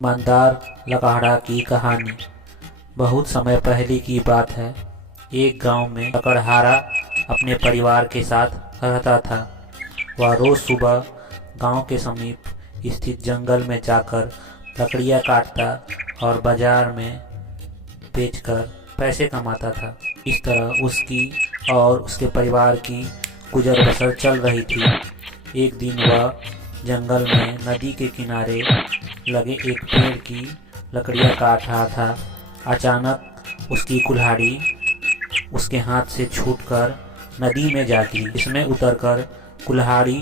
ईमानदार लकड़हारा की कहानी। बहुत समय पहले की बात है। एक गांव में लकड़हारा अपने परिवार के साथ रहता था। वह रोज सुबह गांव के समीप स्थित जंगल में जाकर लकड़ियां काटता और बाजार में बेचकर पैसे कमाता था। इस तरह उसकी और उसके परिवार की गुजर बसर चल रही थी। एक दिन वह जंगल में नदी के किनारे लगे एक पेड़ की लकड़ियां काट रहा था। अचानक उसकी कुल्हाड़ी उसके हाथ से छूटकर नदी में जा गिरी। इसमें उतरकर कुल्हाड़ी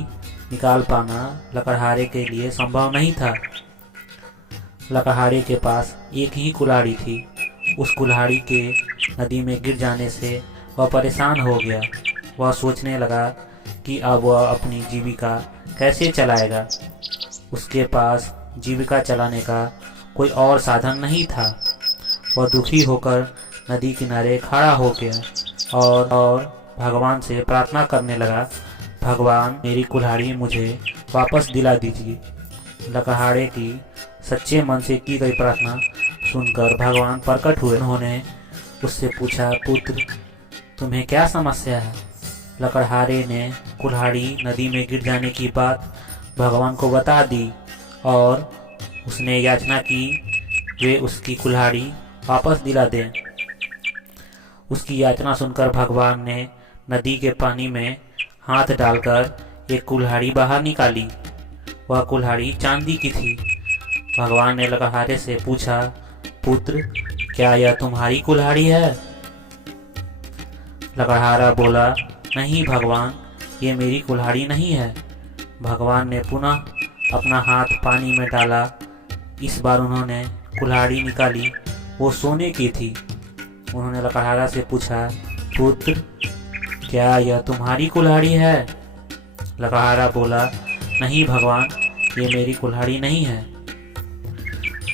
निकाल पाना लकड़हारे के लिए संभव नहीं था। लकड़हारे के पास एक ही कुल्हाड़ी थी। उस कुल्हाड़ी के नदी में गिर जाने से वह परेशान हो गया। वह सोचने लगा कि अब वह अपनी जीविका कैसे चलाएगा। उसके पास जीविका चलाने का कोई और साधन नहीं था। वह दुखी होकर नदी किनारे खड़ा हो गया और भगवान से प्रार्थना करने लगा, भगवान मेरी कुल्हाड़ी मुझे वापस दिला दीजिए। लकड़हारे की सच्चे मन से की गई प्रार्थना सुनकर भगवान प्रकट हुए। उन्होंने उससे पूछा, पुत्र तुम्हें क्या समस्या है? लकड़हारे ने कुल्हाड़ी नदी में गिर जाने की बात भगवान को बता दी और उसने याचना की वे उसकी कुल्हाड़ी वापस दिला दें। उसकी याचना सुनकर भगवान ने नदी के पानी में हाथ डालकर एक कुल्हाड़ी बाहर निकाली। वह कुल्हाड़ी चांदी की थी। भगवान ने लकड़हारे से पूछा, पुत्र क्या यह तुम्हारी कुल्हाड़ी है? लकड़हारा बोला, नहीं भगवान, ये मेरी कुल्हाड़ी नहीं है। भगवान ने पुनः अपना हाथ पानी में डाला। इस बार उन्होंने कुल्हाड़ी निकाली। वो सोने की थी। उन्होंने लकड़हारा से पूछा, पुत्र क्या यह तुम्हारी कुल्हाड़ी है? लकड़हारा बोला, नहीं भगवान, ये मेरी कुल्हाड़ी नहीं है।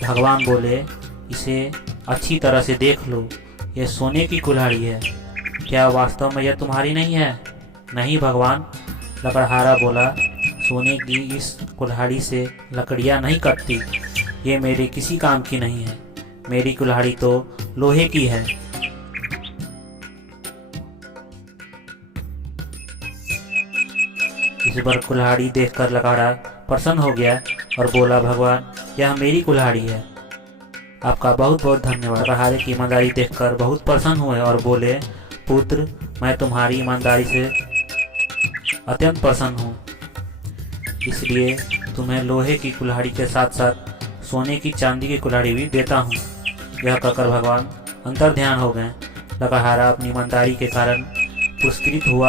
भगवान बोले, इसे अच्छी तरह से देख लो, यह सोने की कुल्हाड़ी है। क्या वास्तव में यह तुम्हारी नहीं है? नहीं भगवान, लकड़हारा बोला, सोने की इस कुल्हाड़ी से लकड़ियां नहीं कटती। ये मेरे किसी काम की नहीं है। मेरी कुल्हाड़ी तो लोहे की है। इस बार कुल्हाड़ी देखकर लकड़हारा प्रसन्न हो गया और बोला, भगवान यह मेरी कुल्हाड़ी है। आपका बहुत बहुत धन्यवाद। लकड़हारे की ईमानदारी देखकर बहुत प्रसन्न हुए और बोले, पुत्र मैं तुम्हारी ईमानदारी से अत्यंत प्रसन्न हूँ, इसलिए तुम्हें लोहे की कुल्हाड़ी के साथ साथ सोने की चांदी की कुल्हाड़ी भी देता हूँ। यह कहकर भगवान अंतर्ध्यान हो गए। लकड़हारा अपनी ईमानदारी के कारण पुरस्कृत हुआ।